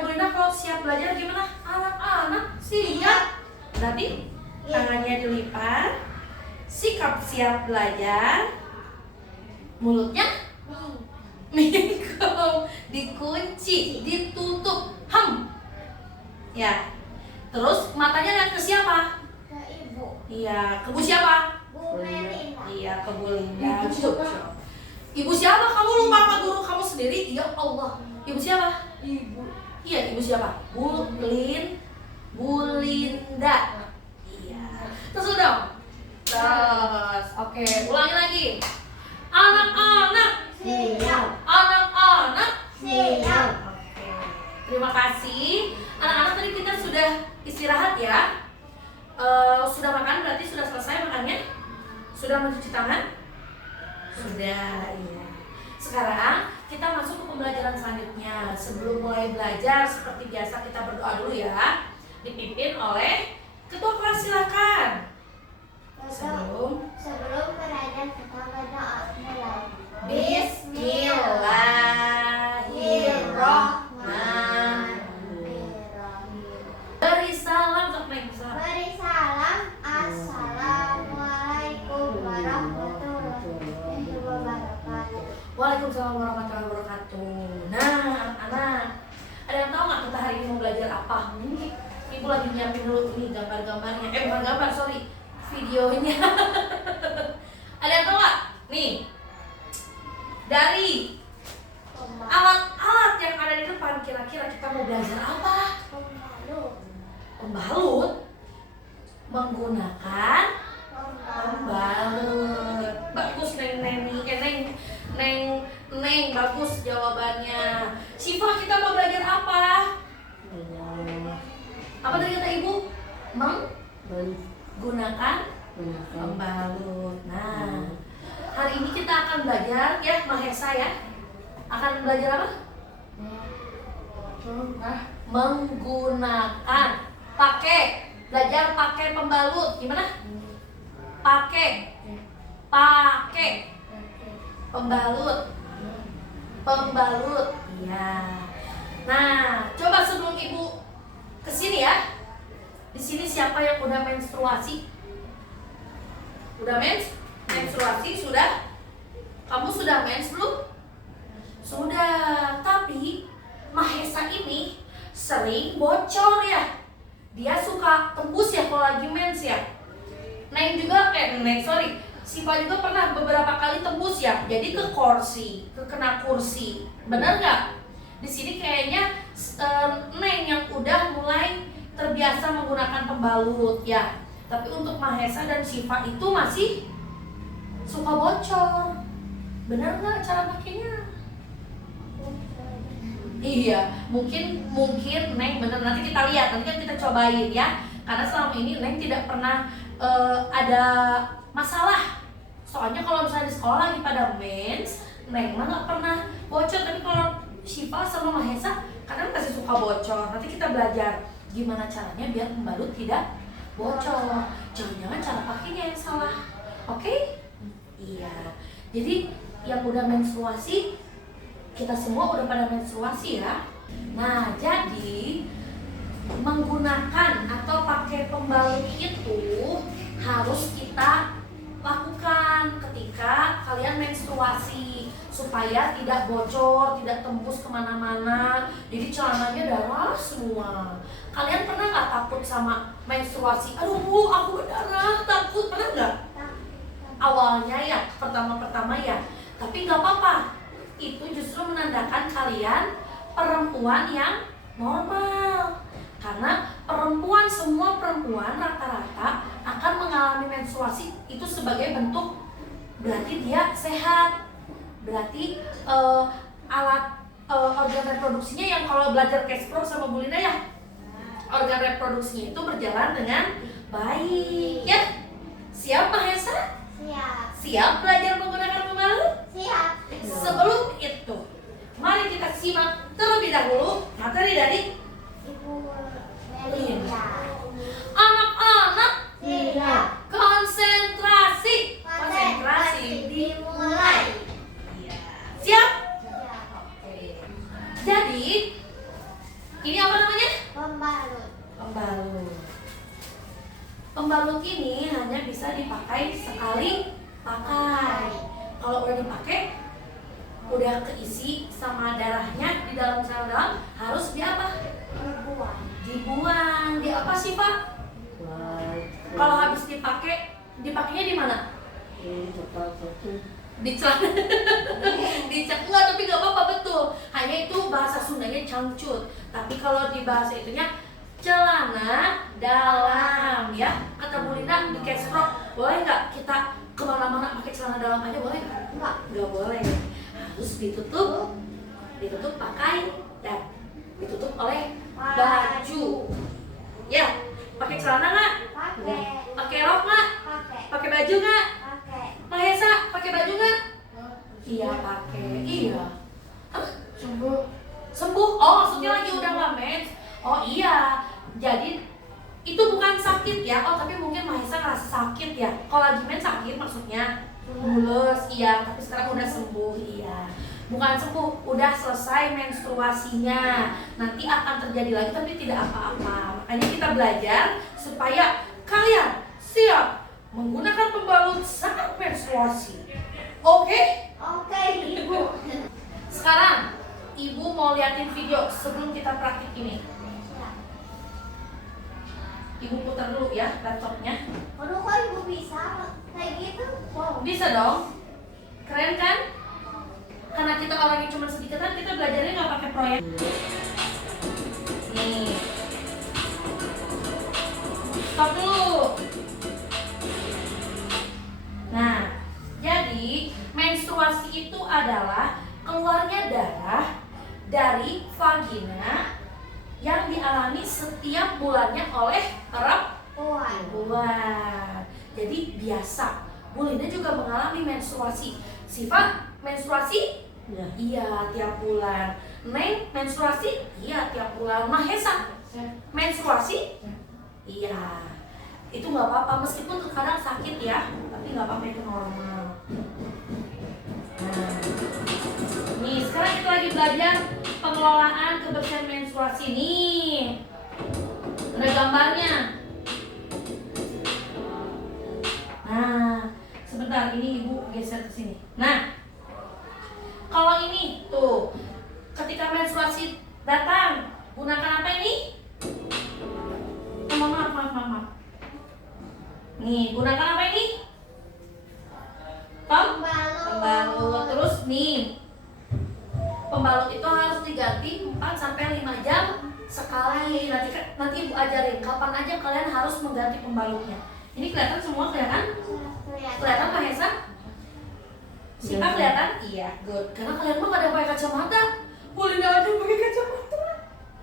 Bu Lina kalau siap belajar gimana? Anak-anak siap. Berarti tangannya dilipat, sikap siap belajar, mulutnya minggu, dikunci, ditutup, ya. Terus matanya lihat ke siapa? Ke ibu. Iya, ke Bu siapa? Bu Melina. Iya, ke Bu Linda. Ibu siapa? Kamu lupa sama guru kamu sendiri? Ya Allah. Ibu siapa? Ibu. Iya, ibu siapa? Bu Linda. Iya. Terus dong. Terus. Oke, ulangi lagi. Anak-anak Siap. Anak-anak Siap. Oke. Terima kasih. Anak-anak tadi kita sudah istirahat ya. Sudah makan berarti sudah selesai makannya? Sudah mencuci tangan? Sudah, iya. Sekarang kita masuk ke pembelajaran selanjutnya. Sebelum mulai belajar seperti biasa kita berdoa dulu ya. Dipimpin oleh ketua kelas, silakan. Sebelum belajar kita berdoa mulai. Bismillahirrahmanirrahim. Beri salam untuk Neng. Beri salam. Assalamualaikum warahmatullahi wabarakatuh. Waalaikumsalam warahmatullahi wabarakatuh. Nah, anak-anak, ada yang tahu nggak kita hari ini mau belajar apa? Ibu lagi nyiapin dulu ini gambar-gambarnya. Bukan gambar, sorry, videonya. Ada yang tahu nggak? Nih, dari alat-alat yang ada di depan, kira-kira kita mau belajar apa? Pembalut. Menggunakan pembalut. Bagus Neng, bagus jawabannya. Syifa, kita mau belajar apa? Apa tadi kata ibu? Menggunakan pembalut. Nah, hari ini kita akan belajar ya, Mahesa ya. Akan belajar apa? Menggunakan. Belajar pakai pembalut. Gimana? Pakai pembalut. Iya. Nah, coba sebelum ibu kesini ya. Di sini siapa yang udah menstruasi? Udah menstruasi sudah? Kamu sudah mens belum? Sudah. Tapi Mahesa ini sering bocor ya. Dia suka tembus ya kalau lagi mens ya. Syifa juga pernah beberapa kali tembus ya. Jadi kena kursi. Benar nggak? Di sini kayaknya Neng yang udah mulai terbiasa menggunakan pembalut ya. Tapi untuk Mahesa dan Syifa itu masih suka bocor. Benar nggak cara pakainya? Iya, mungkin Neng bener, nanti kita lihat, nanti kan kita cobain ya. Karena selama ini Neng tidak pernah ada masalah. Soalnya kalau misalnya di sekolah lagi pada mens, Neng mah nggak pernah bocor. Tapi kalau Syifa sama Mahesa kadang masih suka bocor. Nanti kita belajar gimana caranya biar pembalut tidak bocor. Jangan-jangan cara pakainya yang salah. Oke? Iya. Jadi yang udah menstruasi, kita semua udah pada menstruasi ya. Nah, jadi menggunakan atau pakai pembalut itu harus kita lakukan ketika kalian menstruasi supaya tidak bocor, tidak tembus kemana-mana. Jadi celananya darah semua. Kalian pernah nggak takut sama menstruasi? Aduh Bu, aku berdarah, takut. Pernah nggak? Awalnya ya, pertama-pertama ya. Tapi nggak apa-apa. Itu justru menandakan kalian perempuan yang normal. Karena semua perempuan rata-rata akan mengalami menstruasi itu sebagai bentuk berarti dia sehat. Berarti organ reproduksinya yang kalau belajar Kespro sama Bu Linda ya, organ reproduksinya itu berjalan dengan baik ya. Siap Mahesa? Siap. Siap belajar menggunakan pembalut? Siap. Sebelum itu, mari kita simak terlebih dahulu materi dari Ibu Melina. anak-anak. Siap. Konsentrasi Dimulai. Siap? Siap. Oke. Jadi pembalut ini hanya bisa dipakai sekali pakai. Kalau udah dipakai, udah keisi sama darahnya di dalam sel dalam, harus di apa? Dibuang. Dibuang. Di apa sih Pak? Kalau habis dipakai, dipakainya di mana? Di celana. Dicek enggak, tapi nggak apa-apa, betul. Hanya itu bahasa Sundanya cangcut. Tapi kalau di bahasa itunya celana dalam, ya. Kata Bu Linda di Cashpro, boleh nggak kita kemana-mana pakai celana dalam aja, boleh nggak? Nggak boleh. Harus ditutup pakai dan ditutup oleh baju. Ya, pakai celana nggak? Pakai. Pakai rok nggak? Pakai. Pakai baju nggak? Pakai. Mahesa, pakai baju nggak? Iya, pakai. Iya. Hah? Sembuh. Oh, maksudnya lagi udah nggak mens. Oh iya. Jadi itu bukan sakit ya. Oh, tapi mungkin Mahesa ngerasa sakit ya. Kalau lagi mens sakit maksudnya. Mulus, iya. Tapi sekarang udah sembuh, iya. Bukan sembuh, udah selesai menstruasinya. Nanti akan terjadi lagi tapi tidak apa-apa. Makanya kita belajar supaya kalian siap menggunakan pembalut saat menstruasi. Oke? Oke, Ibu. Sekarang Ibu mau liatin video sebelum kita praktik ini. Ibu putar dulu ya laptopnya. Aduh, kok Ibu bisa kayak gitu? Wow, bisa dong. Keren kan? Karena kita orangnya cuma sedikit kan, kita belajarnya nggak pakai proyek. Nih. Stop dulu. Nah, jadi menstruasi itu adalah keluarnya darah dari vagina yang dialami setiap bulannya oleh perempuan. Jadi biasa. Bu Linda juga mengalami menstruasi. Sifat menstruasi? Ya. Iya, tiap bulan. Neng menstruasi? Iya, tiap bulan. Mahesa menstruasi? Iya. Itu nggak apa-apa, meskipun terkadang sakit ya, tapi nggak apa-apa, itu normal. Nah, nih sekarang kita lagi belajar pengelolaan kebersihan menstruasi nih. Ada gambarnya. Nah, sebentar, ini Ibu geser ke sini. Nah, kalau ini tuh, ketika menstruasi datang, gunakan apa ini? Maaf. Nih, gunakan apa ini? Pembalut. Terus nih, pembalut itu harus diganti 4 sampai 5 jam sekali. Nanti Ibu ajarin kapan aja kalian harus mengganti pembalutnya. Ini kelihatan semua, kelihatan? Kelihatan Mahesa? Siapa kelihatan? Iya, good. Karena kalian mah gak ada pakai kacamata. Bu Linda aja pakai kacamata.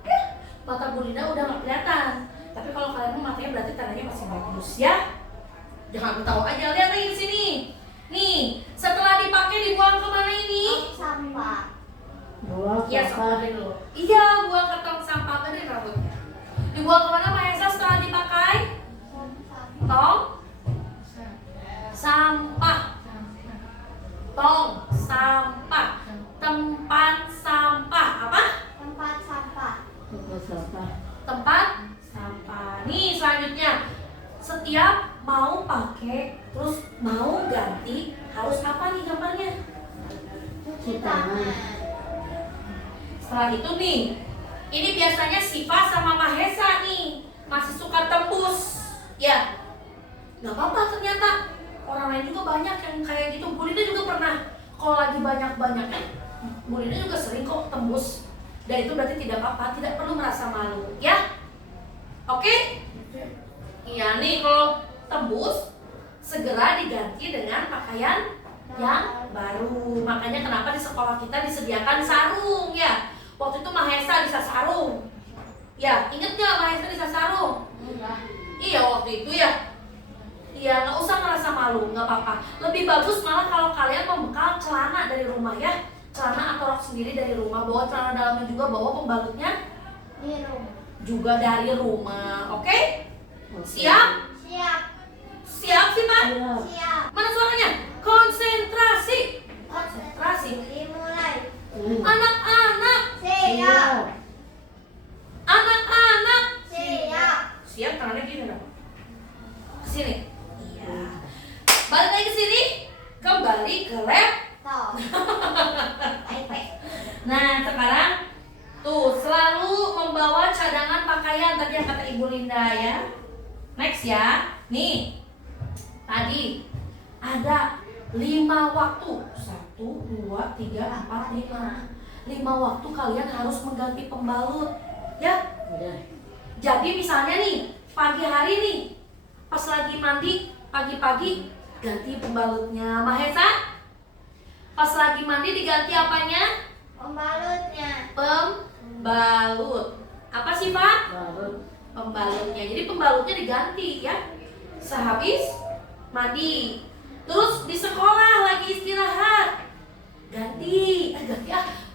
Ya, mata Bu Linda udah gak kelihatan. Tapi kalau kalian mah matanya berarti tandanya masih bagus ya. Jangan tahu aja, lihat lagi di sini. Nih, setelah dipakai dibuang kemana ini? Sampah. Buang Iya, sampah dulu. Iya, buang ke tong sampah, bener rambutnya. Dibuang kemana Mahesa setelah dipakai? Tong sampah. Tong sampah. Tempat sampah. Apa? Tempat sampah. Tempat sampah. Nih selanjutnya, setiap mau pakai terus mau ganti harus apa nih gambarnya? Cuci tangan. Setelah itu nih, ini biasanya Siva sama Mahesa nih masih suka tembus, ya. Nggak apa-apa ternyata. Orang lain juga banyak yang kayak gitu. Bu Linda juga pernah. Kalau lagi banyak-banyaknya, Bu Linda juga sering kok tembus. Dan itu berarti tidak apa-apa, tidak perlu merasa malu, ya. Oke? Iya nih, kalau tembus segera diganti dengan pakaian yang baru. Makanya kenapa di sekolah kita disediakan sarung, ya. Waktu itu Mahesa bisa sarung. Ya, inget gak Mahesa bisa sarung? Iya, waktu itu ya. Iya, nggak usah merasa malu, nggak apa-apa. Lebih bagus malah kalau kalian membekal celana dari rumah ya. Celana atau rok sendiri dari rumah. Bawa celana dalamnya juga, bawa pembalutnya Di rumah. juga dari rumah. Oke? Siap? Siap. Siap sih, Pak? Siap. Mana suaranya? Konsentrasi. Konsentrasi. Dimulai. Anak-anak. Siap. Anak-anak. Siap. Siap, tangannya gini dong. pakaian tadi yang kata Ibu Linda ya. Next ya. Nih. Tadi ada 5 waktu. 1, 2, 3, 4, 5. 5 waktu kalian harus mengganti pembalut. Ya. Udah. Jadi misalnya nih, pagi hari nih, pas lagi mandi, pagi-pagi ganti pembalutnya. Mahesa? Pas lagi mandi diganti apanya? Pembalutnya. Pembalut. Apa sih Pak? Baru. Pembalutnya. Jadi pembalutnya diganti ya. Sehabis mandi. Terus di sekolah lagi istirahat. Ganti.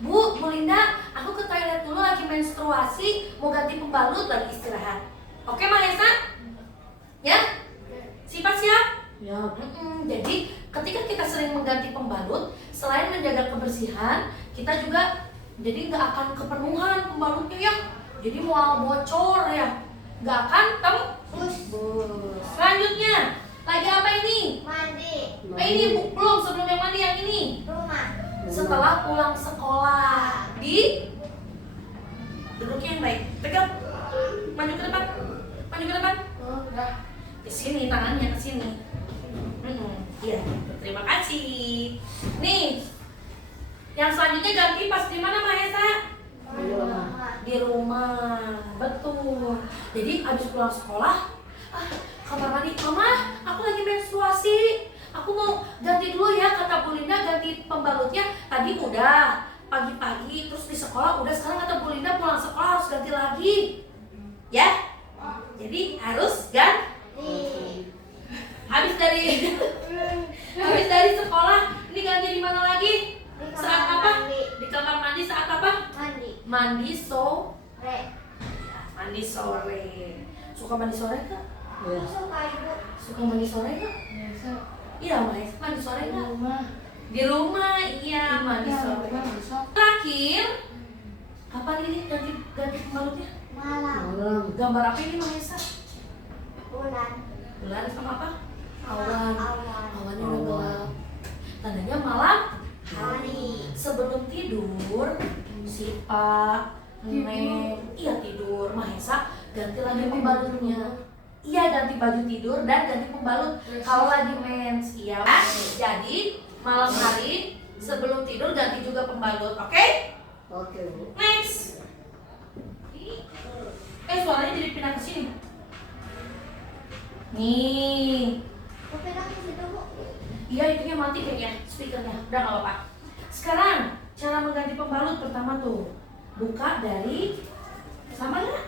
Bu Linda, aku ke toilet dulu lagi menstruasi, mau ganti pembalut lagi istirahat. Oke Mahesa? Ya? Siapa siap? Ya. Jadi ketika kita sering mengganti pembalut, selain menjaga kebersihan, kita juga jadi nggak akan kepenuhan pembalutnya ya. Jadi mual bocor ya, nggak akan tembus. Selanjutnya, lagi apa ini? Mandi. Ini belum, sebelum yang mandi yang ini. Rumah. Setelah pulang sekolah, di duduknya yang baik, tegap, maju ke depan, maju ke depan. Ke sini, tangannya ke sini. Iya, terima kasih. Nih, yang selanjutnya ganti pas di mana Mahesa? Di rumah, betul. Jadi abis pulang sekolah, kamar mandi, Mama, aku lagi menstruasi. Aku mau ganti dulu ya, kata Bu Linda ganti pembalutnya. Tadi udah, pagi-pagi, terus di sekolah udah. Sekarang kata Bu Linda pulang sekolah harus ganti lagi. Ya, jadi harus ganti. Habis dari sekolah, ini ganti di mana lagi? Saat apa? Di kamar mandi saat apa? Mandi. Mandi sore. Re. Mandi sore. Suka mandi sore nggak? Ya. Suka ibu. Suka mandi sore nggak? Biasa. Iya, Mas. Mandi sore nggak? Rumah. Di rumah, iya mandi sore. Terakhir, kapan ini ganti pembalutnya? Malam. Malam. Gambar apa ini, Mahesa? Bulan. Bulan sama apa? Awan. Awan. Awannya udah gelap. Tandanya malam Hari. sebelum tidur. Sipa, Neng, iya tidur. Mahesa ganti lagi pembalutnya. Iya, ganti baju tidur dan ganti pembalut kalau lagi mens. Iya. Jadi malam hari sebelum tidur ganti juga pembalut. Oke? Oke, Bu. Next. Suaranya jadi pindah ke sini. Nih. Aku pindah ke situ, Bu. Iya, itunya mati kayaknya, speakernya. Udah nggak apa-apa. Sekarang cara mengganti pembalut pertama tuh, buka dari sama nggak?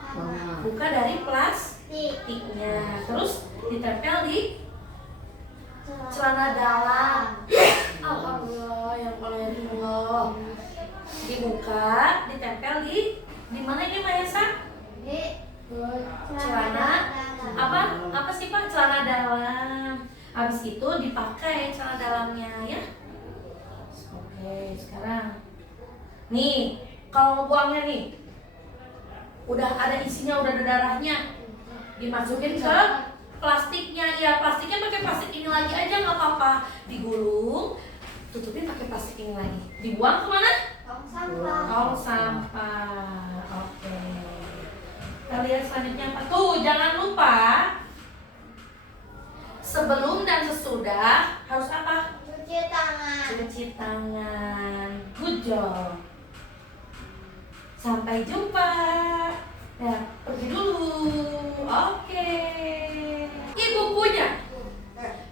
Sama. Buka dari plastiknya, terus ditempel di celana dalam. Alhamdulillah, yang paling Allah. Dibuka, ditempel di mana ini Mahesa? Di Celana apa sih Pak? Celana dalam. Habis itu dipakai celana dalamnya ya. Oke, sekarang nih kalau ngebuangnya nih udah ada isinya, udah ada darahnya, dimasukin ke plastiknya. Ya plastiknya pakai plastik ini lagi aja nggak apa-apa. Digulung, tutupin pakai plastik ini lagi. Dibuang kemana? tong sampah. Tong sampah. Oke. Kita lihat selanjutnya apa? Tuh, jangan lupa sebelum dan sesudah harus apa? Cuci tangan. Cuci tangan. Good job. Sampai jumpa. Ya, pergi dulu. Oke. Ibu punya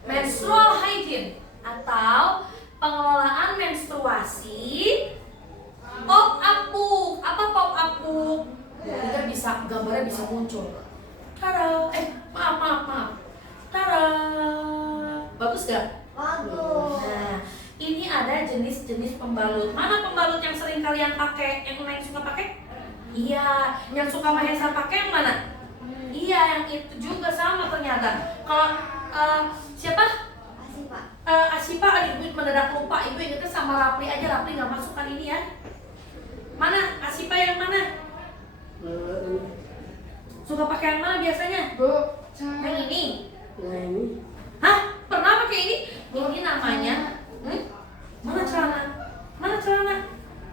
menstrual hygiene atau pengelolaan menstruasi pop up book. Apa pop up book? Kita bisa, gambarnya bisa muncul. Tada. Maaf. Tada. Bagus gak? Bagus. Nah, ini ada jenis-jenis pembalut. Mana pembalut yang sering kalian pakai? Yang lain suka pakai? Iya. Yang suka Mahesa pakai yang mana? Iya, yang itu juga sama ternyata. Kalau siapa? Kasih, Pak. Asipa, ibu mendadak lupa. Ibu ingetnya sama Rapli aja. Rapli nggak masukkan ini ya. Mana? Asipa yang mana? Suka pakai yang mana biasanya? Yang ini? Nah ini. Hah? Pernah pakai ini? Ini namanya mana celana? Mana celana?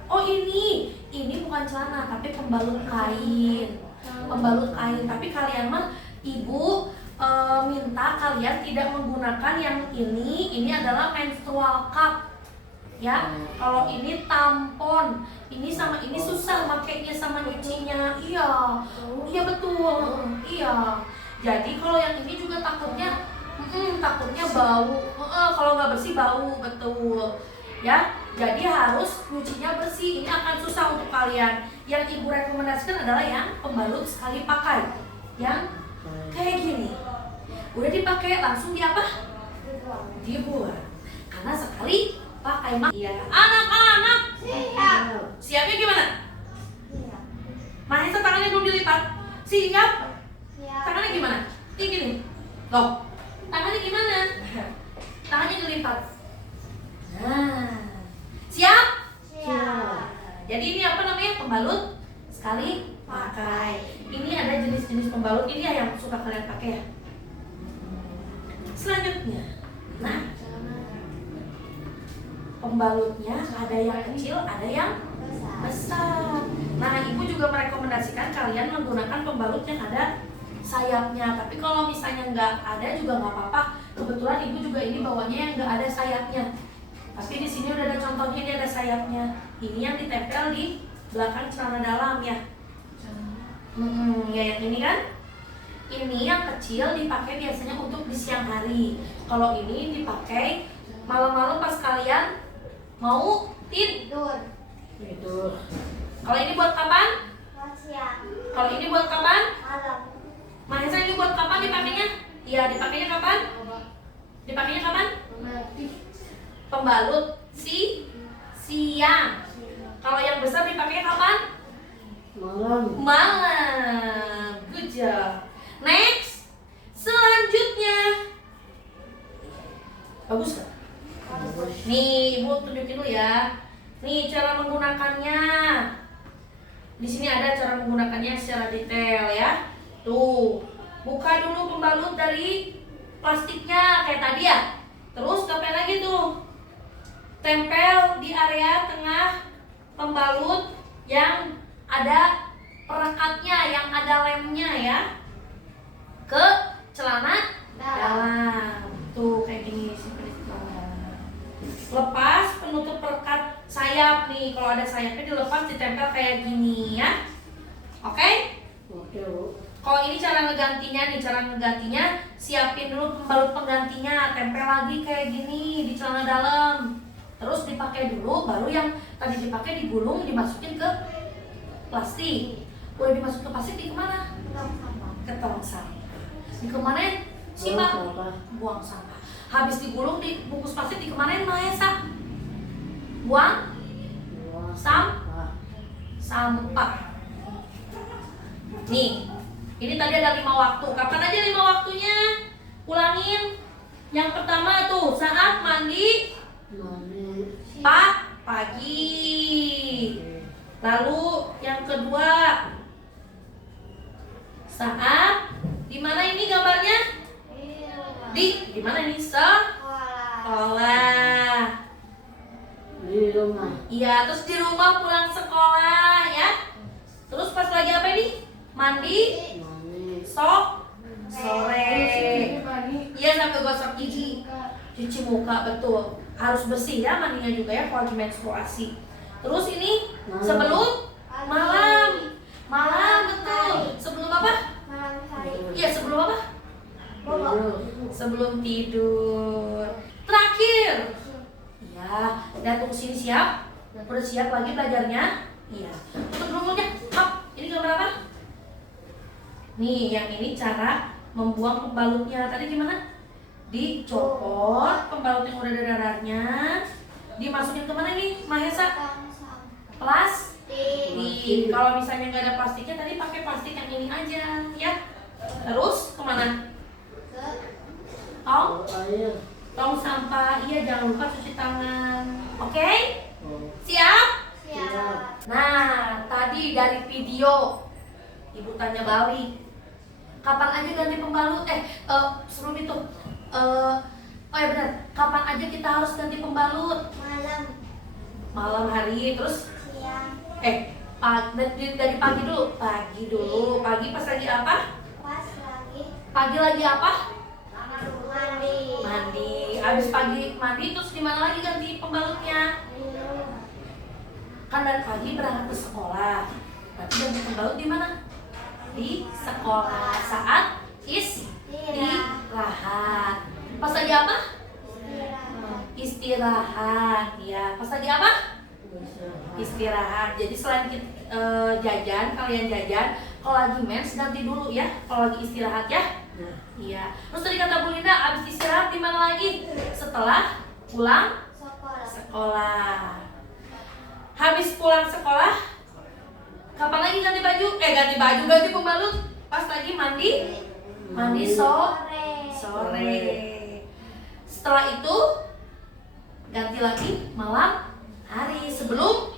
Oh ini bukan bukan celana, tapi pembalut kain. Pembalut kain. Tapi kalian mah ibu minta kalian tidak menggunakan yang ini adalah menstrual cup. Ya, kalau ini tampon, ini sama ini susah makainya sama nyucinya. Iya betul. Iya. Jadi kalau yang ini juga takutnya bau. Kalau nggak bersih bau, betul. Ya, jadi harus nyucinya bersih. Ini akan susah untuk kalian. Yang ibu rekomendasikan adalah yang pembalut sekali pakai, yang kayak gini. Udah dipakai langsung di apa? Dibuang. Karena sekali pakai iya. Anak-anak, siapnya gimana? Mahesa tangannya belum dilipat. Siap? Tangannya gimana? Ini gini. Loh, tangannya gimana? Tangannya dilipat. Nah, siap? Jadi ini apa namanya? Pembalut sekali pakai. Ini ada jenis-jenis pembalut. Ini ya yang suka kalian pakai ya. Selanjutnya, nah, pembalutnya ada yang kecil, ada yang besar. Nah, ibu juga merekomendasikan kalian menggunakan pembalut yang ada sayapnya. Tapi kalau misalnya nggak ada juga nggak apa-apa. Kebetulan ibu juga ini bawanya yang nggak ada sayapnya. Tapi di sini udah ada contohnya, ini ada sayapnya. Ini yang ditempel di belakang celana dalam ya. Ya yang ini kan? Ini yang kecil dipakai biasanya untuk di siang hari. Kalau ini dipakai malam-malam pas kalian mau tidur. Kalau ini buat kapan? Kalau ini buat kapan? Mahesa, ini buat kapan dipakainya? Iya, dipakainya kapan? Dipakainya kapan? Pembalut siang. Kalau yang besar dipakainya kapan? Malam. Good job. Next. Selanjutnya. Bagus kan? Nih, ibu tunjukin dulu ya. Nih cara menggunakannya. Di sini ada cara menggunakannya secara detail ya. Tuh, buka dulu pembalut dari plastiknya kayak tadi ya. Terus gapain lagi tuh? Tempel di area tengah pembalut yang ada perekatnya, yang ada lemnya ya, ke celana dalam. Tuh kayak gini seperti itu. Lepas penutup perekat sayap nih, kalau ada sayapnya dilepas, ditempel kayak gini ya. Oke? Kalau ini cara ngegantinya nih, siapin dulu pembalut penggantinya, tempel lagi kayak gini di celana dalam. Terus dipakai dulu, baru yang tadi dipakai digulung, dimasukin ke plastik. Udah dimasukin ke plastik, di kemana? Ke tong sampah. Di kemana? Buang sampah. Habis digulung, dibungkus plastik, di kemana Mahesa? Buang sampah. Nih, ini tadi ada 5 waktu. Kapan aja 5 waktunya? Ulangin. Yang pertama tuh saat mandi pagi. Lalu yang kedua saat di mana ini gambarnya? Di mana ini? Sekolah. Di rumah. Iya, terus di rumah pulang sekolah ya. Terus pas lagi apa ini? Mandi sore. Iya, sampai gosok gigi, cuci muka, betul. Harus bersih ya mandinya juga ya, kalau menstruasi. Terus ini sebelum malam, betul. Sebelum apa? Iya, sebelum apa? Sebelum tidur. Terakhir. Iya, dan tunggu sini siap? Udah siap lagi belajarnya? Iya. Tutup dulu mulutnya. Hap, ini gambar apa? Nih, yang ini cara membuang pembalutnya. Tadi gimana? Dicopot pembalut yang udah ada darahnya, dimasukin kemana nih Mahesa? Plastik. Kalau misalnya nggak ada plastiknya, tadi pakai plastik yang ini aja ya. Terus kemana? Tong sampah. Iya, jangan lupa cuci tangan. Oke? Siap? Nah, tadi dari video ibu tanya balik, kapan aja ganti pembalut? Sebelum itu, ya benar, kapan aja kita harus ganti pembalut? Malam hari, terus? dari pagi dulu. Pagi pas lagi apa? Pas lagi Pagi lagi apa? mandi. Mandi. Habis pagi mandi terus di mana lagi ganti pembalutnya? Kan dari pagi berangkat ke sekolah. Berarti ganti pembalut di mana? Di sekolah saat istirahat. Pas lagi apa? Istirahat. Ya, pas lagi apa? Istirahat. Jadi selain jajan, kalian jajan, kalau lagi mens ganti dulu ya. Kalau lagi istirahat ya. Iya. Terus tadi kata Bu Linda, abis istirahat di mana lagi? Setelah pulang sekolah. Habis pulang sekolah, kapan lagi ganti baju? Ganti pembalut. Pas lagi mandi sore. Setelah itu ganti lagi malam hari sebelum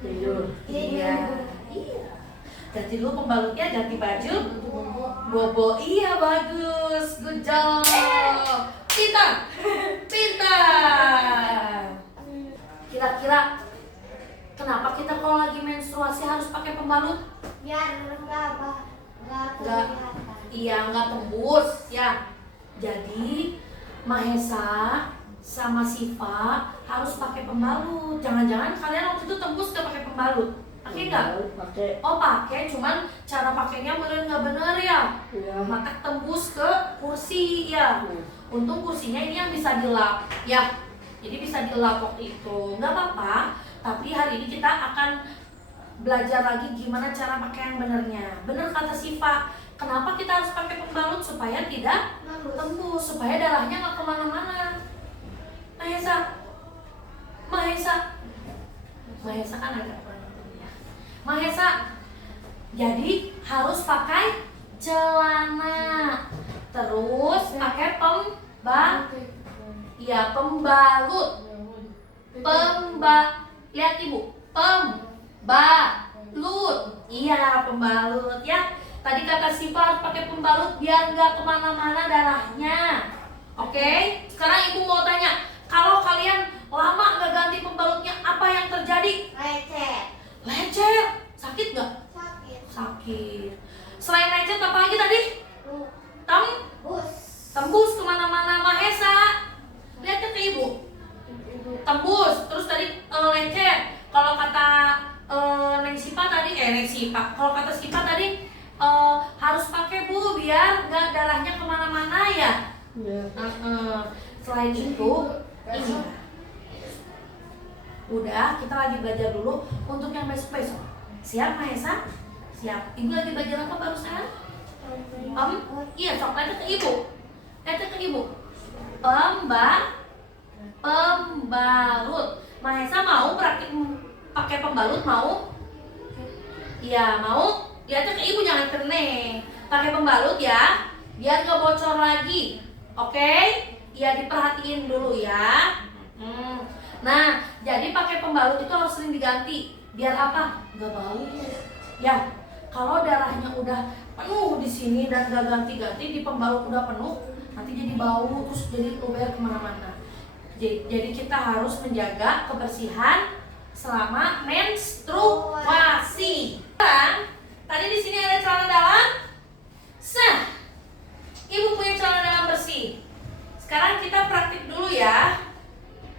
Tidur. Iya. Ganti dulu pembalutnya, ganti baju, bobo. Iya, bagus, good job. Pintar. Kira-kira kenapa kita kalau lagi menstruasi harus pakai pembalut? Biar enggak kelihatan. Iya, nggak tembus ya. Jadi Mahesa sama Siva harus pakai pembalut. Jangan-jangan kalian waktu itu tembus gak pakai pembalut? Pakai nggak? Pakai. Oh pakai, cuman cara pakainya bener nggak bener ya. Iya. Maka tembus ke kursi ya. Untung kursinya ini yang bisa dilap ya. Jadi bisa dilap waktu itu. Nggak apa-apa. Tapi hari ini kita akan belajar lagi gimana cara pakai yang benernya. Bener kata Siva. Kenapa kita harus pakai pembalut? Supaya tidak tembus, supaya darahnya nggak kemana-mana. Mahesa kan agak kurang ya. Mahesa, jadi harus pakai celana, terus pakai pembalut. Lihat ibu, pembalut. Iya, pembalut ya. Tadi kata Siva harus pakai pembalut biar nggak kemana-mana darahnya. Oke, sekarang ibu mau tanya, kalau kalian lama nggak ganti pembalutnya, apa yang terjadi? Lecet. Sakit nggak? Sakit. Selain lecet apa lagi tadi? Tembus kemana-mana. Mahesa, lihat ke ibu. Tembus. Terus tadi lecet. Kalau kata Neng Siva tadi, kalau kata Siva tadi harus pakai Bu biar nggak darahnya kemana-mana ya. Selain itu, ini udah kita lagi belajar dulu untuk yang besok-besok. Siap Mahesa? Siap. Ibu lagi belajar apa barusan? Iya, sok lihat ke ibu. Pembalut. Mahesa mau praktik pakai pembalut mau? Iya, mau. Lihat ke ibu, jangan ke Neng. Pakai pembalut ya, biar nggak bocor lagi. Oke? Ya diperhatiin dulu ya. Nah, jadi pakai pembalut itu harus sering diganti. Biar apa? Nggak bau. Ya, kalau darahnya udah penuh di sini dan nggak ganti-ganti, di pembalut udah penuh, nanti jadi bau terus jadi luber kemana-mana. Jadi kita harus menjaga kebersihan selama menstruasi. Tadi di sini ada celana dalam. Ibu punya celana dalam bersih. Sekarang kita praktik dulu ya.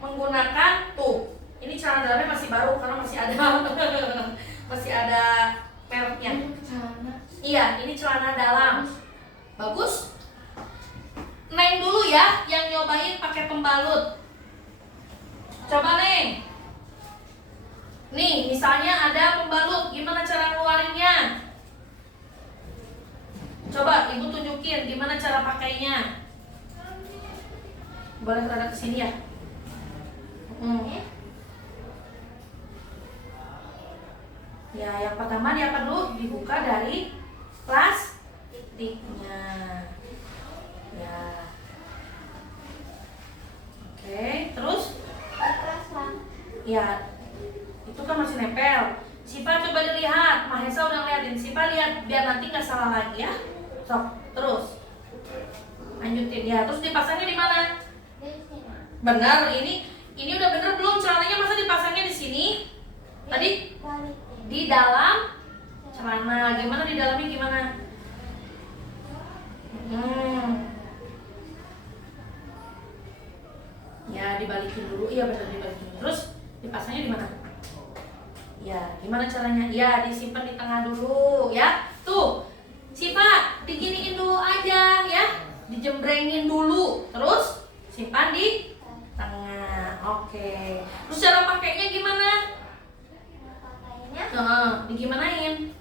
Menggunakan ini celana dalamnya masih baru karena masih ada mereknya. Iya, ini celana dalam. Bagus. Neng dulu ya yang nyobain pakai pembalut. Coba Neng. Nih, misalnya ada pembalut, gimana cara ngeluarinnya? Coba ibu tunjukin gimana cara pakainya. Boleh rada kesini ya. Ya, yang pertama dia perlu dibuka dari plastiknya. Ya. Oke, terus? Ya. Itu kan masih nempel. Siva coba dilihat. Mahesa udah ngeliatin. Siva lihat biar nanti nggak salah lagi ya. Sok, terus lanjutin ya. Terus dipasangnya di mana? Benar. Ini udah bener belum celananya? Masa dipasangnya di sini? Tadi di dalam celana. Gimana di dalamnya gimana? Ya, dibalikin dulu. Iya benar, dibalikin. Terus dipasangnya di mana? Ya, gimana caranya? Ya, disimpan di tengah dulu ya. Tuh, Siva, diginiin dulu aja ya. Dijembrengin dulu. Terus simpan di tengah. Oke. Terus cara pakainya gimana? Pakainya Digimanain?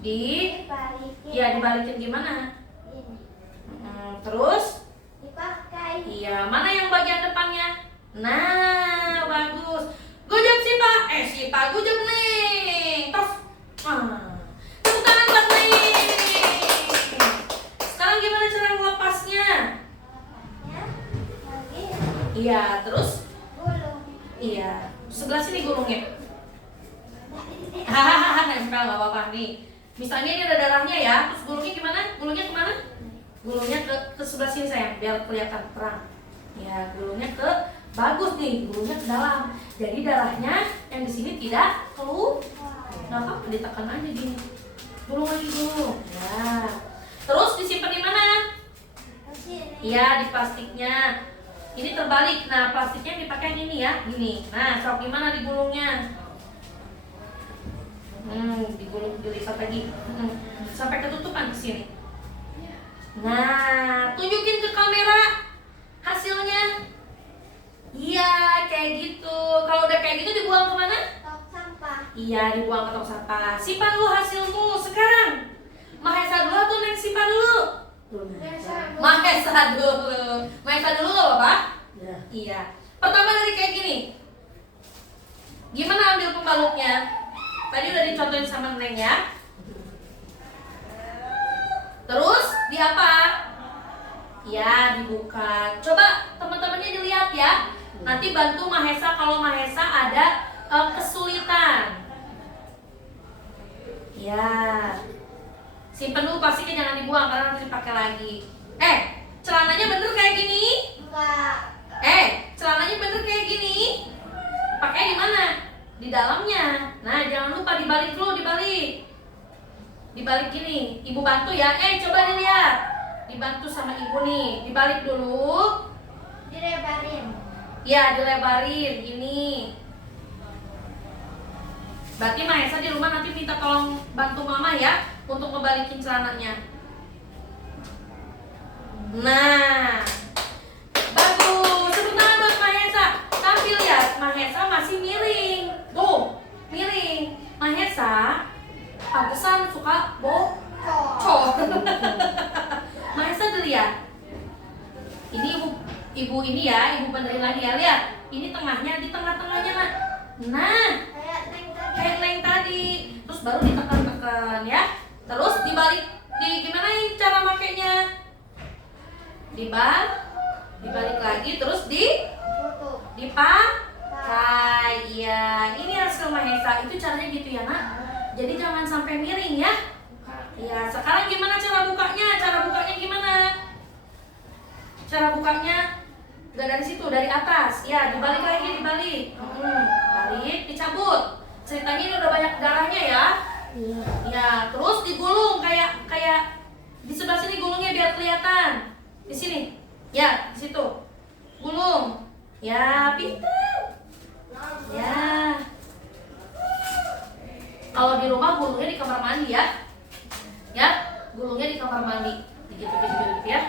dibalikin. Ya, dibalikin gimana? Ini. Terus Dipakai. iya, mana yang bagian depannya? Nah, bagus. Good job Sipa. Sipa, good job nih. Terus, tepuk tangan buat nih. Sekarang gimana cara melepasnya? Ya, lagi Iya, terus? gulung. Iya, sebelah sini gulungnya. Hahaha, nempel nggak apa-apa nih. Misalnya ini ada darahnya ya, terus gulungnya gimana? Gulungnya kemana? Gulungnya ke sebelah sini sayang, biar kelihatan terang. Ya, gulungnya ke bagus nih, gulungnya ke dalam. Jadi darahnya yang di sini tidak keluar. Nggak apa-apa, ditekan aja gini. Gulung lagi gulung. Ya. Terus disimpan di mana? Kesini. Iya, di plastiknya. Ini terbalik. Nah, plastiknya dipakai yang ini ya, gini. Nah, sok gimana digulungnya? Digulung, dilipat lagi. Sampai ketutupan ke sini. Nah, tunjukin ke kamera hasilnya. Iya, kayak gitu. Kalau udah kayak gitu dibuang kemana? Tong sampah. Iya, dibuang ke tong sampah. Simpan dulu hasilmu sekarang. Mahesa dulu atau Neng simpan dulu? Mahesa dulu. Mahesa dulu nggak apa-apa? Ya. Iya. Pertama dari kayak gini. Gimana ambil pembalutnya? Tadi udah dicontohin sama Neng ya. Terus di apa? Ya, dibuka. Coba teman-temannya dilihat ya. Nanti bantu Mahesa kalau Mahesa ada kesulitan. Ya. Simpen dulu pastinya, jangan dibuang karena nanti dipakai lagi. Celananya bener kayak gini? Enggak. Celananya bener kayak gini? Pakai di mana? Di dalamnya. Nah, jangan lupa dibalik dulu, dibalik. Dibalik gini. Ibu bantu ya. Coba dilihat. Dibantu sama ibu nih. Dibalik dulu. Dilebarin. Ya, dilebarin gini. Berarti Mahesa di rumah nanti minta tolong bantu mama ya untuk ngebalikin celananya. Nah, bagus. Tepuk tangan buat Mahesa. Tampil ya, Mahesa masih miring. Tuh, miring. Mahesa pantesan suka bocor. Mahesa dilihat. Ini ibu ini ya, ibu benerin lagi ya. Lihat, ini tengahnya, di tengah-tengahnya nak. Nah, kayak Neng tadi. Terus baru ditekan-tekan ya. Terus dibalik, gimana nih cara makainya? Dibalik lagi, terus Tutup. dipakai. Ya, ini hasil Mahesa. Itu caranya gitu ya nak. Jadi jangan sampai miring ya. Ya, sekarang gimana cara bukanya? Cara bukanya gimana? Cara bukanya nggak dari situ, dari atas. Ya, dibalik lagi, dibalik. Balik, dicabut. Ceritanya ini udah banyak darahnya ya. Iya. Ya, terus digulung kayak di sebelah sini gulungnya biar kelihatan. Di sini. Ya, di situ. Gulung. Ya, pintar. Ya. Kalau di rumah gulungnya di kamar mandi ya. Ya, gulungnya di kamar mandi. Gitu ya.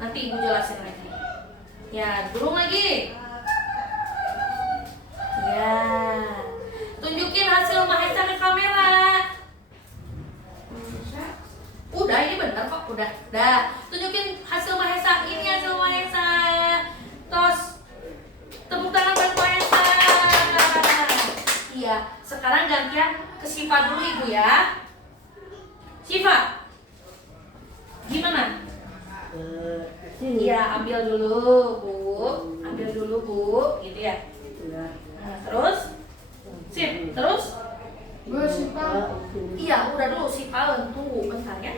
Nanti ibu jelasin lagi. Ya, gulung lagi. Ya. Tunjukin hasil Mahesa ke kamera. Udah, ini bener kok, udah. Tunjukin hasil Mahesa. Ini hasil Mahesa. Terus tepuk tangan buat Mahesa. Iya, sekarang gantian ke Siva dulu ibu ya. Siva, gimana? Sini. Iya, ambil dulu bu, ambil dulu bu, gitu ya. Ya. Nah, terus, sip, terus. Iya, udah dulu Siva tuh, bentar ya.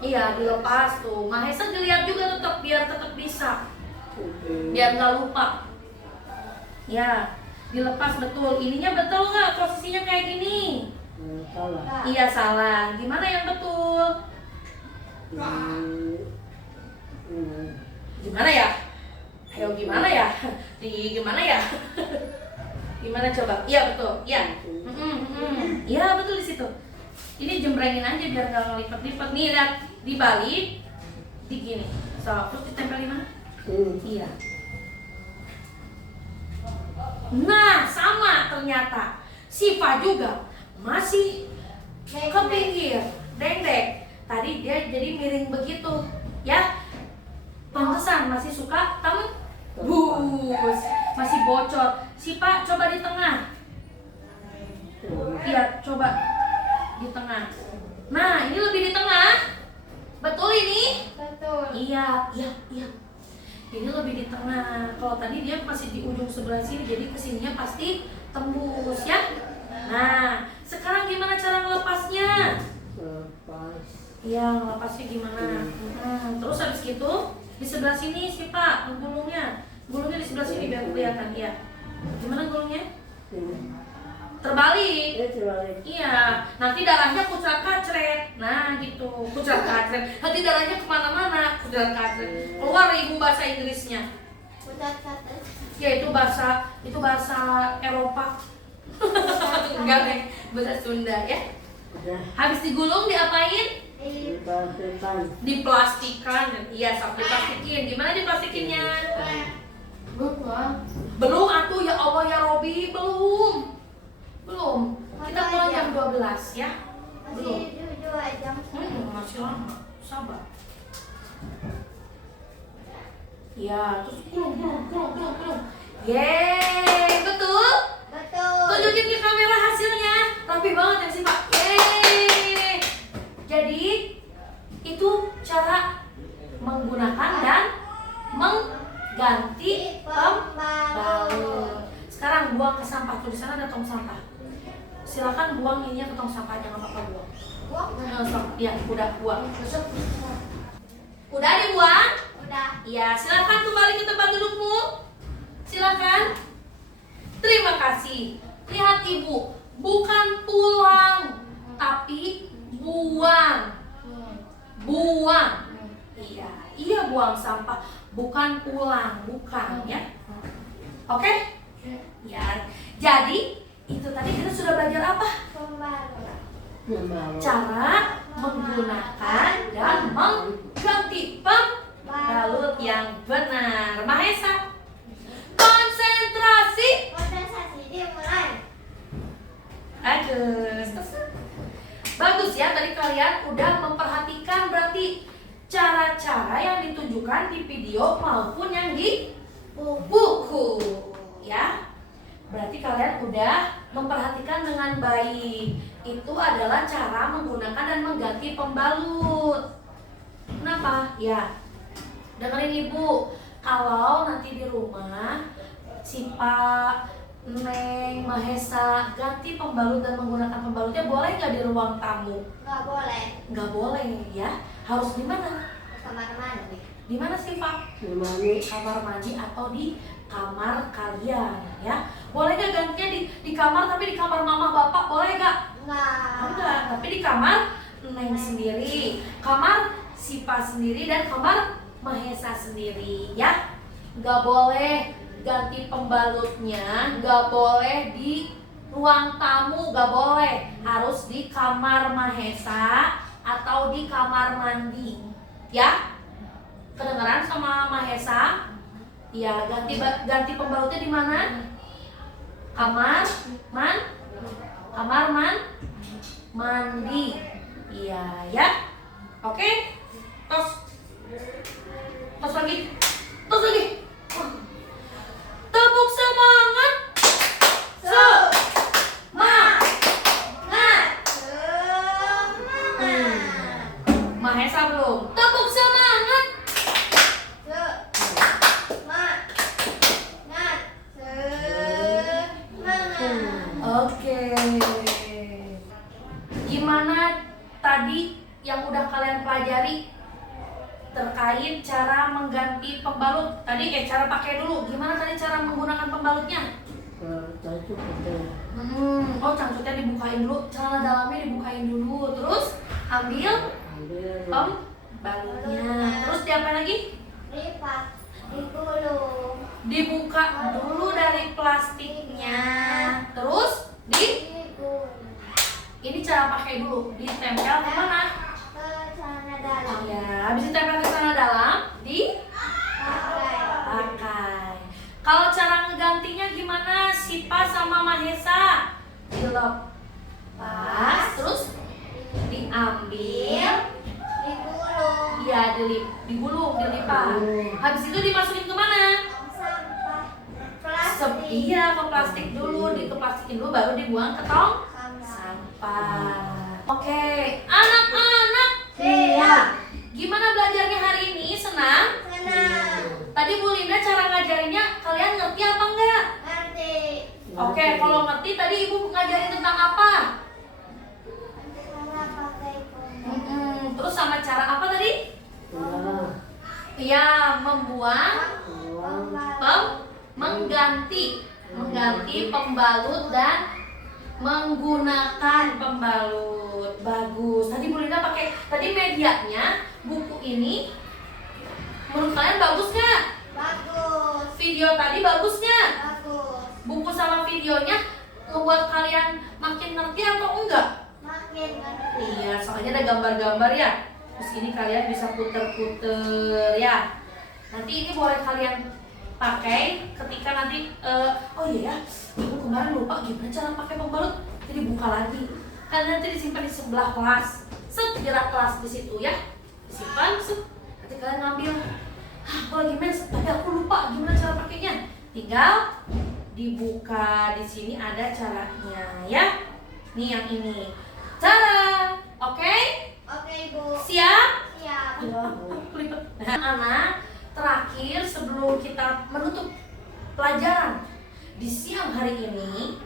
Iya, dilepas tuh. Mahesa dilihat juga tetap biar tetap bisa, biar nggak lupa. Ya, Dilepas betul. Ininya betul nggak posisinya kayak gini? Salah. Iya salah. Gimana yang betul? Gimana ya? Ayo gimana ya? Gimana ya? Gimana coba? Iya betul. Iya. Iya betul di situ. Ini jembrengin aja biar nggak ngelipet-lipet. Nih lihat, dibalik, di gini. So, terus ditempel di mana? Iya. Nah, sama ternyata. Siva juga masih ke pinggir, dendek. Tadi dia jadi miring begitu, ya. Pantesan masih suka tembus, masih bocor. Siva coba di tengah. Iya, coba di tengah. Nah, ini lebih di tengah. Betul ini? Betul. Iya. Ini lebih di tengah. Kalau tadi dia masih di ujung sebelah sini, jadi kesininya pasti tembus ya. Nah, sekarang gimana cara melepasnya? Lepas. Iya, melepasnya gimana? Terus habis gitu di sebelah sini sih Pak, gulungnya. Gulungnya di sebelah sini biar kelihatan ya. Gimana gulungnya? Terbalik. Iya, nanti darahnya kucrak kacret. Nah gitu, kucrak kacret. Nanti darahnya kemana-mana, kucrak kacret. Keluar ibu bahasa Inggrisnya. Udah satu. Ya itu bahasa Eropa. Enggak deh, bahasa Sunda ya. Udah. Habis digulung diapain? Dipastikan. Diplastikan. Iya, sok diplastikin. Gimana diplastikinnya? Belum atuh ya Allah ya Robi, belum. Kita mulai jam 12 ya. Belum. Masih 2 jam. Masih lama. Sabar. Ya, terus gulung. Yeay, betul? Betul. Tunjukin ke kamera hasilnya. Rapi banget ya sih Pak. Yeay. Jadi itu cara menggunakan dan mengganti pembalut. Sekarang buang ke sampah. Tuh di sana ada tong sampah. Silakan buang ininya ke tong sampah, jangan apa-apa buang. Buang. Ya, udah buang. Udah dibuang? Udah. Ya, silakan kembali ke tempat dudukmu. Silakan. Terima kasih. Lihat Ibu, bukan pulang, tapi buang. Buang. Iya buang sampah, bukan pulang, bukan ya. Oke? Ya. Jadi itu tadi kita sudah belajar apa? Pembalut. Cara menggunakan dan mengganti pembalut yang benar. Mahesa, konsentrasi. Kondensasi dimulai. Aduh, bagus ya, tadi kalian udah memperhatikan berarti cara-cara yang ditunjukkan di video maupun yang di buku ya. Berarti kalian udah memperhatikan dengan baik. Itu adalah cara menggunakan dan mengganti pembalut. Kenapa? Ya, dengerin Ibu. Kalau nanti di rumah si Pak, Neng, Mahesa ganti pembalut dan menggunakan pembalutnya, boleh nggak di ruang tamu? Nggak boleh. Nggak boleh ya. Harus di mana? Kamar mandi. Di mana sih Pak? Dimana? Kamar mandi atau di kamar kalian ya. Boleh nggak gantinya di kamar, tapi di kamar mama bapak boleh nggak? Enggak, tapi di kamar Neng sendiri, kamar Sipa sendiri, dan kamar Mahesa sendiri ya. Nggak boleh ganti pembalutnya, nggak boleh di ruang tamu, nggak boleh. Harus di kamar Mahesa atau di kamar mandi ya. Kedengeran sama Mahesa? Ya, ganti pembalutnya di mana? Kamar mandi. Iya ya. Oke. Tos lagi. Tepuk semangat. Semangat. Mahesa belum. Tepuk semangat. Oke. Gimana tadi yang udah kalian pelajari terkait cara mengganti pembalut? Tadi cara pakai dulu. Gimana tadi cara menggunakan pembalutnya? Oh, cangcutnya dibukain dulu, celana dalamnya dibukain dulu, terus ambil pembalutnya, terus diapain lagi? Lipat. Digulung. Dibuka dulu dari plastiknya, terus Digulung. ini cara pakai dulu, ditempel ke mana? Ke celana dalam. Ya, habis ditempel ke celana dalam, Pakai. pakai. Kalau cara ngegantinya gimana? Sipa sama Mahesa dilepas, terus diambil, Digulung. ya digulung, dilipat. Habis itu dimasukin ke mana? Sampah. Plastik. Iya, ke plastik dulu, dikeplastikin dulu, baru dibuang ke tong Sampah. sampah. Oke, anak-anak, Siap. gimana belajarnya hari ini? Senang? Senang. Tadi Bu Linda cara ngajarinnya kalian ngerti apa enggak? Ngerti. Oke, kalau ngerti tadi Ibu ngajarin tentang apa? Cara pakai pembalut. Terus sama cara apa tadi? Ya, membuang, mengganti pembalut dan menggunakan pembalut. Bagus. Tadi Bu Linda pakai tadi medianya buku ini. Menurut kalian bagus nggak? Bagus. Video tadi bagus nggak? Bagus. Buku sama videonya ngebuat kalian makin ngerti atau enggak? Makin ngerti. Iya, soalnya ada gambar-gambar ya. Terus ini kalian bisa puter-puter ya. Nanti ini boleh kalian pakai ketika nanti oh iya ya, Ibu kemarin lupa gimana cara pakai pembalut. Jadi buka lagi. Kan nanti disimpan di sebelah kelas. Set, jerak kelas di situ ya. Disimpan, set. Nanti kalian ngambil. Aku lagi main, tapi aku lupa gimana cara pakainya. Tinggal dibuka, di sini ada caranya ya. Nih yang ini. Cara, oke? Oke, Ibu. Siap? Siap. Nah, anak, terakhir sebelum kita menutup pelajaran di siang hari ini,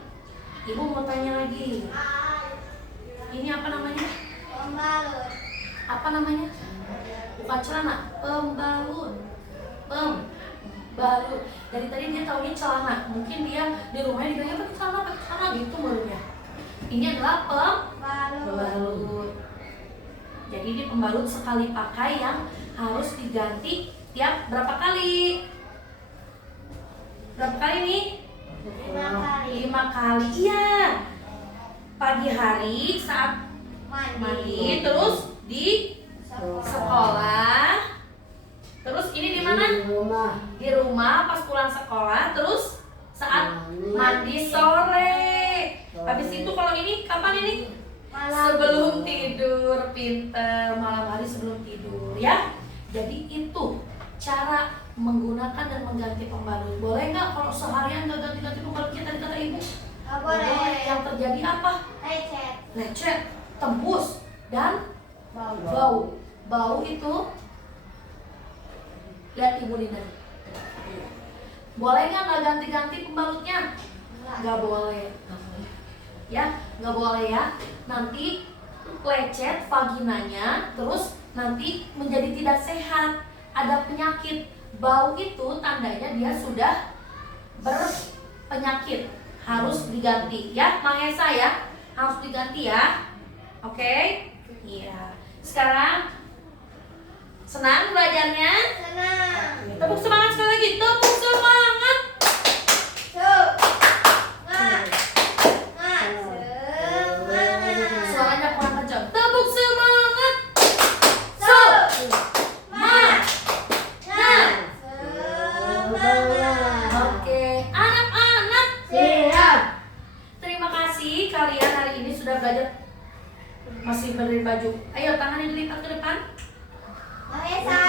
Ibu mau tanya lagi. Ini apa namanya? Pembalut. Apa namanya? Bukan celana, pembalut. Pembalut. Dari tadi dia taunya celana. Mungkin dia di rumahnya digaya pakai celana gitu menurutnya. Ini adalah pembalut. Jadi ini pembalut sekali pakai yang harus diganti tiap berapa kali? Berapa kali nih? 5 kali. 5 kali. Iya. Pagi hari saat mandi, terus di sekolah. Terus ini di mana? Di rumah pas pulang sekolah, terus saat mandi sore. Habis itu kalau ini kapan ini? Sebelum tidur, pinter, malam hari sebelum tidur ya. Jadi itu cara menggunakan dan mengganti pembalut. Boleh nggak kalau seharian nggak ganti-ganti pembalut kita kata Ibu? Nggak boleh. Yang terjadi apa? Lecet. Lecet, tembus, dan bau. Bau itu lihat Ibu Linda. Boleh nggak ganti-ganti pembalutnya? Nggak boleh. Ya, nggak boleh ya. Nanti lecet vaginanya, terus nanti menjadi tidak sehat, ada penyakit. Bau itu tandanya dia sudah berpenyakit, harus diganti ya. Mahesa ya, harus diganti ya. Oke? Iya. Sekarang senang belajarnya? Senang. Tepuk semangat sekali lagi. Tepuk semangat. Semangat. Suaranya kurang kencang. Tepuk semangat. Oke, anak-anak. Siap. Terima kasih kalian hari ini sudah belajar. Masih berdiri baju. Ayo tangannya dilipat ke depan. Mahesa.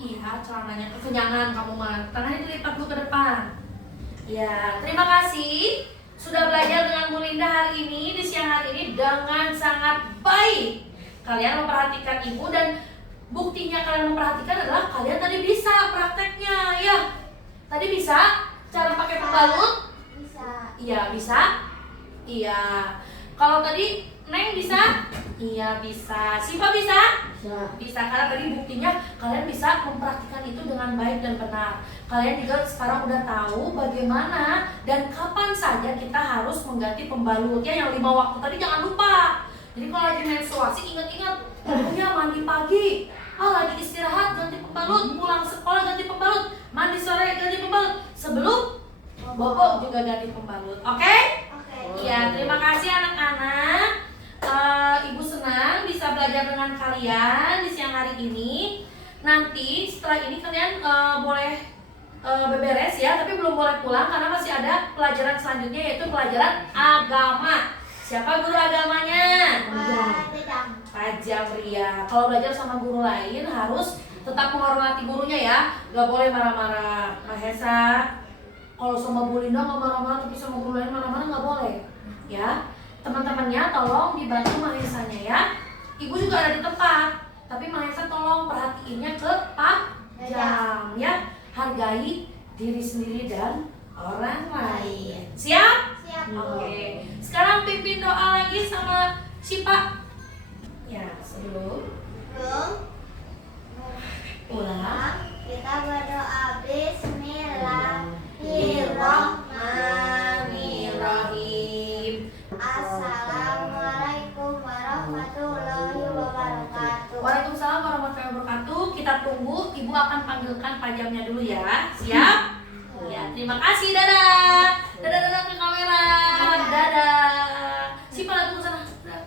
Iya, celananya kekenyangan kamu mah. Tangannya dilipat dulu ke depan. Ya, terima kasih sudah belajar dengan Bu Linda hari ini di siang hari ini dengan sangat baik. Kalian memperhatikan Ibu dan buktinya kalian memperhatikan adalah kalian tadi bisa prakteknya ya. Tadi bisa cara pakai pembalut? Bisa. Iya, bisa. Iya. Kalau tadi Neng bisa? Iya, bisa. Siva bisa? Bisa, karena tadi buktinya kalian bisa mempraktikkan itu dengan baik dan benar. Kalian juga sekarang udah tahu bagaimana dan kapan saja kita harus mengganti pembalut. Ya, yang 5 waktu tadi jangan lupa. Jadi kalau lagi menstruasi ingat-ingat, pokoknya mandi pagi, lagi istirahat ganti pembalut, pulang sekolah ganti pembalut, mandi sore ganti pembalut, sebelum bobo juga ganti pembalut. Oke? Oke. Iya, terima kasih anak-anak. Ibu senang bisa belajar dengan kalian di siang hari ini. Nanti setelah ini kalian boleh beberes ya, tapi belum boleh pulang karena masih ada pelajaran selanjutnya yaitu pelajaran agama. Siapa guru agamanya? Pak Jamria. Kalau belajar sama guru lain harus tetap menghormati gurunya ya, nggak boleh marah-marah. Mahesa, kalau sama Bu Linda nggak marah-marah, tapi sama guru lain marah-marah nggak boleh. Ya, teman-temannya tolong dibantu Mahesanya ya. Ibu juga ada di tempat, tapi Mahesa tolong perhatiinnya ke Pak Jam ya. Hargai diri sendiri dan orang lain. Siap? Siap. Oke. Sekarang pimpin doa lagi sama Cipa. Ya, sebelum pulang kita berdoa Bismillahirrahmanirrahim. Assalamualaikum warahmatullahi wabarakatuh. Waalaikumsalam warahmatullahi wabarakatuh. Kita tunggu, Ibu akan panggilkan pajamnya dulu ya. Siap? Ya, terima kasih. Dadah. Dadah ke kamera. Dadah. Cipa tunggu sana. Dadah.